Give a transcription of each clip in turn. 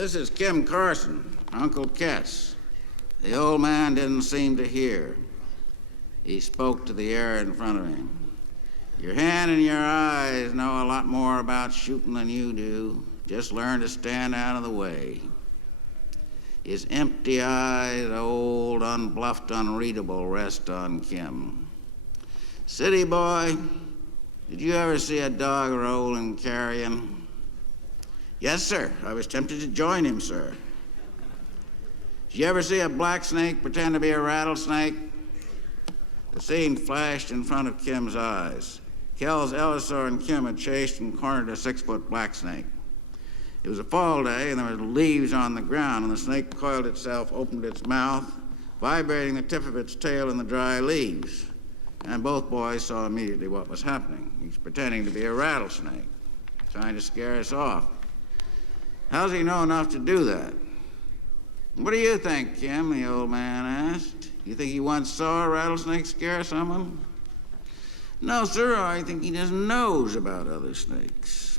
This is Kim Carson, Uncle Kes. The old man didn't seem to hear. He spoke to the air in front of him. Your hand and your eyes know a lot more about shooting than you do. Just learn to stand out of the way. His empty eyes, old, unbluffed, unreadable, rest on Kim. City boy, did you ever see a dog rolling carrion? Yes, sir. I was tempted to join him, sir. Did you ever see a black snake pretend to be a rattlesnake? The scene flashed in front of Kim's eyes. Kells, Ellisor, and Kim had chased and cornered a 6-foot black snake. It was a fall day, and there were leaves on the ground, and the snake coiled itself, opened its mouth, vibrating the tip of its tail in the dry leaves. And both boys saw immediately what was happening. He's pretending to be a rattlesnake, trying to scare us off. How's he know enough to do that? What do you think, Kim? The old man asked. You think he once saw a rattlesnake scare someone? No, sir, I think he just knows about other snakes.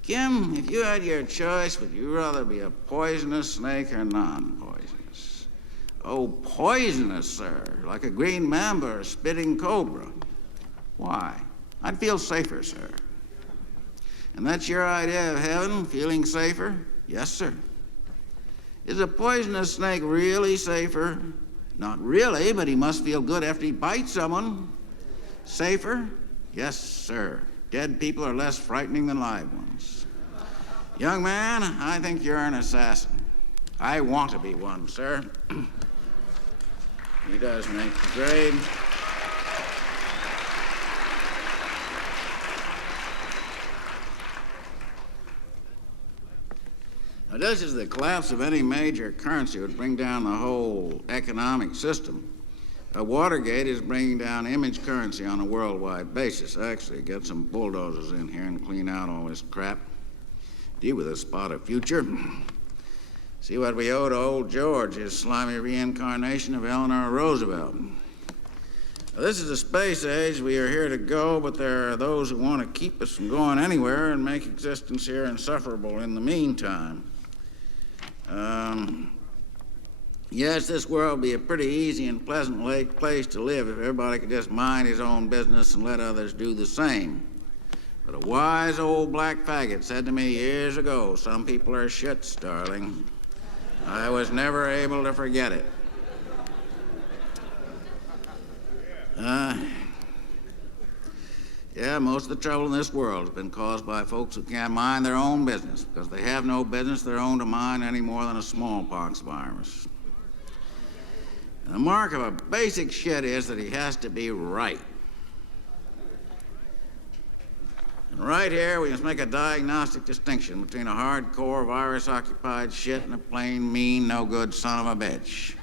Kim, if you had your choice, would you rather be a poisonous snake or non-poisonous? Oh, poisonous, sir, like a green mamba or a spitting cobra. Why? I'd feel safer, sir. And that's your idea of heaven, feeling safer? Yes, sir. Is a poisonous snake really safer? Not really, but he must feel good after he bites someone. Safer? Yes, sir. Dead people are less frightening than live ones. Young man, I think you're an assassin. I want to be one, sir. He does make the grade. Now, just as the collapse of any major currency would bring down the whole economic system, Watergate is bringing down image currency on a worldwide basis. Actually, get some bulldozers in here and clean out all this crap. Deal with a spot of future. See what we owe to old George, his slimy reincarnation of Eleanor Roosevelt. Now, this is a space age. We are here to go, but there are those who want to keep us from going anywhere and make existence here insufferable in the meantime. Yes, this world would be a pretty easy and pleasant place to live if everybody could just mind his own business and let others do the same. But a wise old black faggot said to me years ago, some people are shits, darling. I was never able to forget it. Yeah, most of the trouble in this world has been caused by folks who can't mind their own business because they have no business their own to mind any more than a smallpox virus. And the mark of a basic shit is that he has to be right. And right here, we must make a diagnostic distinction between a hardcore virus-occupied shit and a plain, mean, no-good son of a bitch.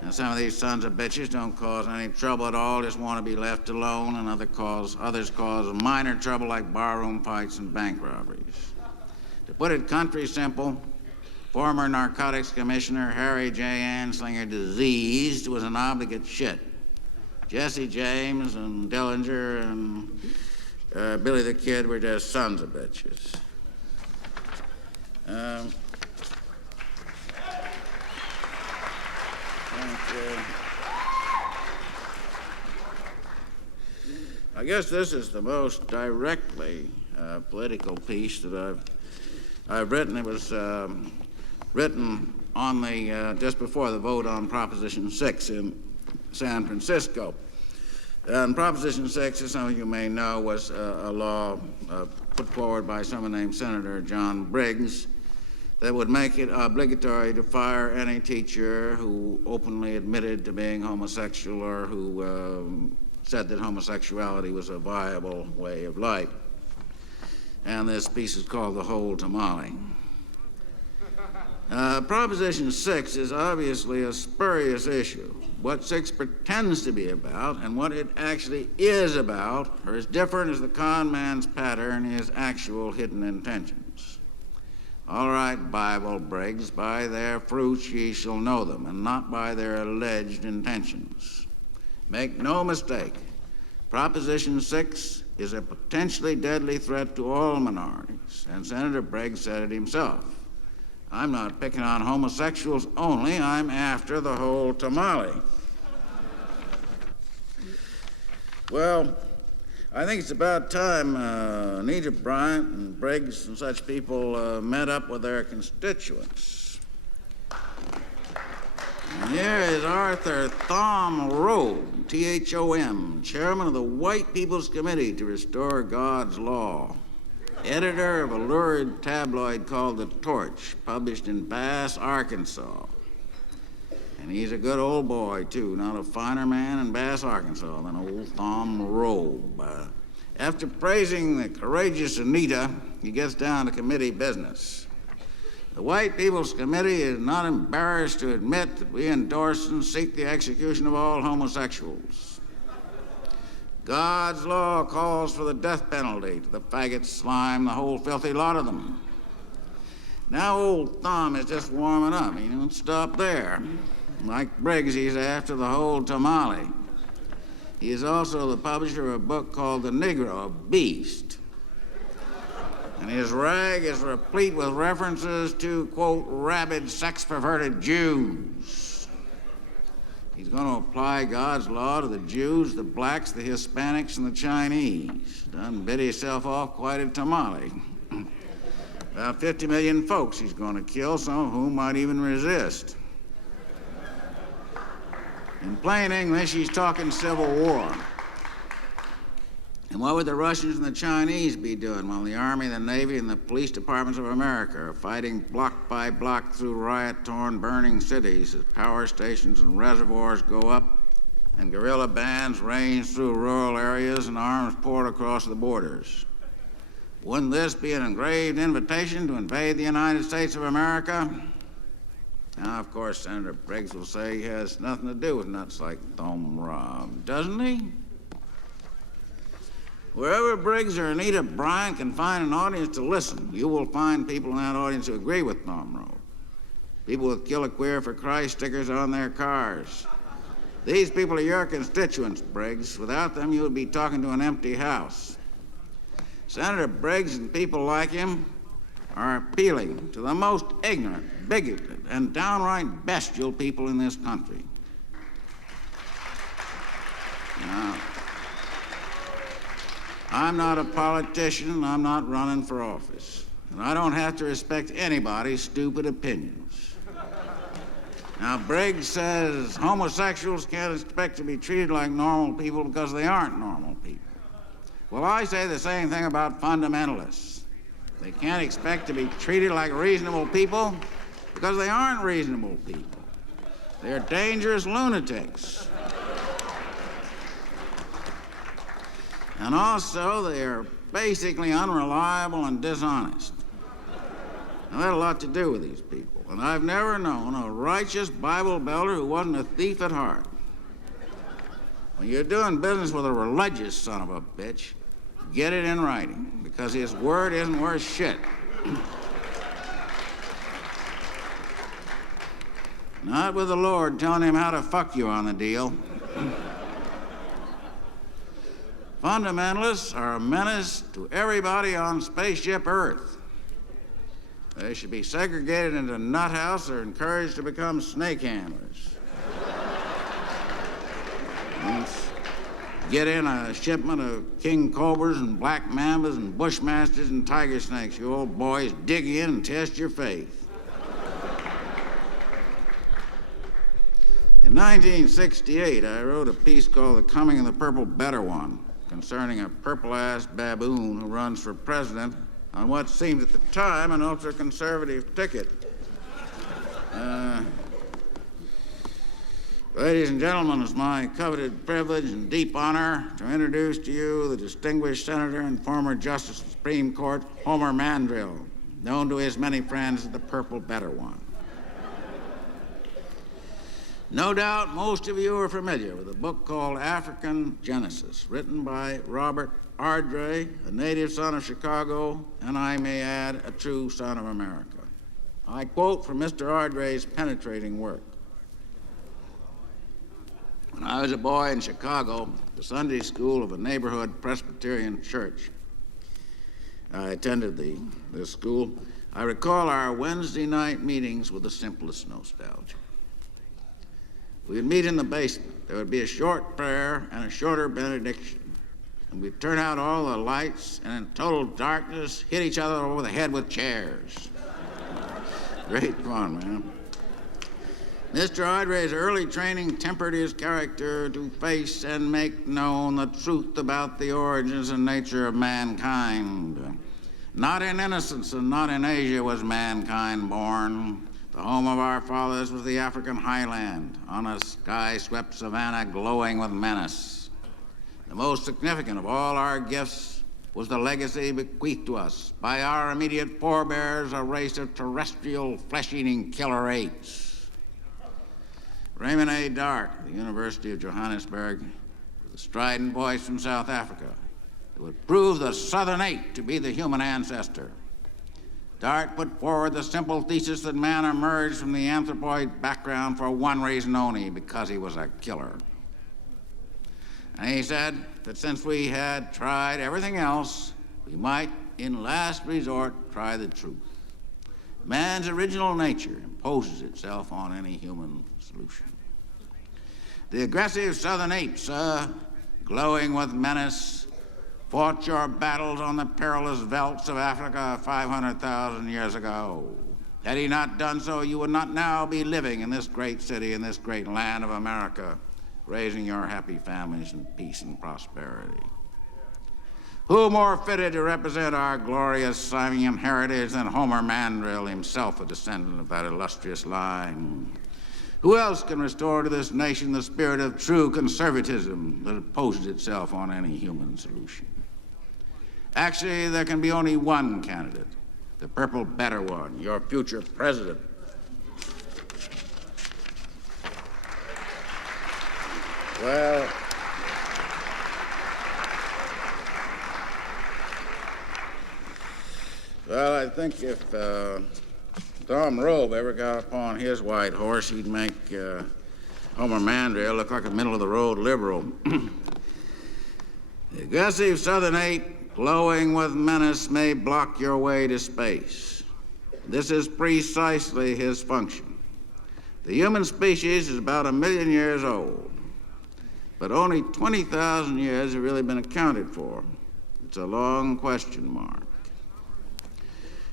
And some of these sons of bitches don't cause any trouble at all, just want to be left alone, and others cause minor trouble like barroom fights and bank robberies. To put it country simple, former Narcotics Commissioner Harry J. Anslinger diseased was an obligate shit. Jesse James and Dillinger and Billy the Kid were just sons of bitches. I guess this is the most directly political piece that I've written. It was written on the just before the vote on Proposition 6 in San Francisco. And Proposition 6, as some of you may know, was a law put forward by someone named Senator John Briggs that would make it obligatory to fire any teacher who openly admitted to being homosexual or who said that homosexuality was a viable way of life. And this piece is called The Whole Tamale. Proposition 6 is obviously a spurious issue. What 6 pretends to be about and what it actually is about are as different as the con man's pattern his actual hidden intentions. All right, Bible Briggs, by their fruits ye shall know them, and not by their alleged intentions. Make no mistake, Proposition 6 is a potentially deadly threat to all minorities, and Senator Briggs said it himself. I'm not picking on homosexuals only, I'm after the whole tamale. Well, I think it's about time Anita Bryant and Briggs and such people met up with their constituents. And here is Arthur Thom Rowe, T-H-O-M, chairman of the White People's Committee to Restore God's Law, editor of a lurid tabloid called The Torch, published in Bass, Arkansas. And he's a good old boy, too, not a finer man in Bass, Arkansas than old Thom Rowe. After praising the courageous Anita, he gets down to committee business. The White People's Committee is not embarrassed to admit that we endorse and seek the execution of all homosexuals. God's law calls for the death penalty to the faggot slime, the whole filthy lot of them. Now old Thom is just warming up. He don't stop there. Like Briggs, he's after the whole tamale. He is also the publisher of a book called The Negro, a Beast. And his rag is replete with references to, quote, rabid, sex-perverted Jews. He's going to apply God's law to the Jews, the blacks, the Hispanics, and the Chinese. Done bit himself off quite a tamale. About 50 million folks he's going to kill, some of whom might even resist. In plain English, he's talking Civil War. And what would the Russians and the Chinese be doing while the Army, the Navy, and the police departments of America are fighting block by block through riot-torn, burning cities as power stations and reservoirs go up and guerrilla bands range through rural areas and arms poured across the borders? Wouldn't this be an engraved invitation to invade the United States of America? Now, of course, Senator Briggs will say he has nothing to do with nuts like Thom Rowe, doesn't he? Wherever Briggs or Anita Bryant can find an audience to listen, you will find people in that audience who agree with Thom Rowe. People with Kill a Queer for Christ stickers on their cars. These people are your constituents, Briggs. Without them, you would be talking to an empty house. Senator Briggs and people like him are appealing to the most ignorant, bigoted, and downright bestial people in this country. Now, I'm not a politician, and I'm not running for office. And I don't have to respect anybody's stupid opinions. Now, Briggs says homosexuals can't expect to be treated like normal people because they aren't normal people. Well, I say the same thing about fundamentalists. They can't expect to be treated like reasonable people because they aren't reasonable people. They're dangerous lunatics. And also, they are basically unreliable and dishonest. Now, that had a lot to do with these people. And I've never known a righteous Bible belter who wasn't a thief at heart. When you're doing business with a religious son of a bitch, get it in writing, because his word isn't worth shit. Not with the Lord telling him how to fuck you on the deal. Fundamentalists are a menace to everybody on spaceship Earth. They should be segregated into nut house or encouraged to become snake handlers. Get in a shipment of king cobras and black mambas and bushmasters and tiger snakes. You old boys dig in and test your faith. In 1968, I wrote a piece called The Coming of the Purple Better One, concerning a purple-ass baboon who runs for president on what seemed at the time an ultra-conservative ticket. Ladies and gentlemen, it's my coveted privilege and deep honor to introduce to you the distinguished senator and former Justice of the Supreme Court, Homer Mandrill, known to his many friends as the Purple Better One. No doubt most of you are familiar with a book called African Genesis, written by Robert Ardrey, a native son of Chicago, and I may add, a true son of America. I quote from Mr. Ardrey's penetrating work. When I was a boy in Chicago, the Sunday school of a neighborhood Presbyterian church, I attended this school. I recall our Wednesday night meetings with the simplest nostalgia. We'd meet in the basement. There would be a short prayer and a shorter benediction. And we'd turn out all the lights and in total darkness hit each other over the head with chairs. Great fun, man. Mr. Audrey's early training tempered his character to face and make known the truth about the origins and nature of mankind. Not in innocence and not in Asia was mankind born. The home of our fathers was the African highland, on a sky-swept savanna glowing with menace. The most significant of all our gifts was the legacy bequeathed to us by our immediate forebears, a race of terrestrial, flesh-eating killer apes. Raymond A. Dart, at the University of Johannesburg, with a strident voice from South Africa, that would prove the Southern ape to be the human ancestor. Dart put forward the simple thesis that man emerged from the anthropoid background for one reason only, because he was a killer. And he said that since we had tried everything else, we might, in last resort, try the truth. Man's original nature imposes itself on any human solution. The aggressive southern apes, glowing with menace, fought your battles on the perilous velds of Africa 500,000 years ago. Had he not done so, you would not now be living in this great city, in this great land of America, raising your happy families in peace and prosperity. Who more fitted to represent our glorious Simian heritage than Homer Mandrill, himself a descendant of that illustrious line? Who else can restore to this nation the spirit of true conservatism that opposes itself on any human solution? Actually, there can be only one candidate, the purple better one, your future president. Well, I think if Tom Robe ever got upon his white horse, he'd make Homer Mandrill look like a middle-of-the-road liberal. The aggressive southern ape, glowing with menace, may block your way to space. This is precisely his function. The human species is about 1 million years old, but only 20,000 years have really been accounted for. It's a long question mark.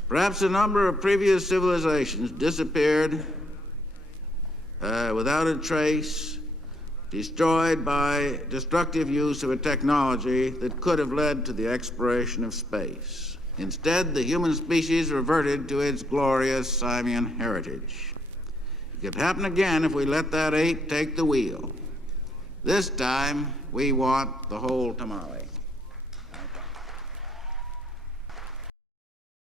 Perhaps a number of previous civilizations disappeared without a trace, destroyed by destructive use of a technology that could have led to the exploration of space. Instead, the human species reverted to its glorious simian heritage. It could happen again if we let that ape take the wheel. This time, we want the whole tamale.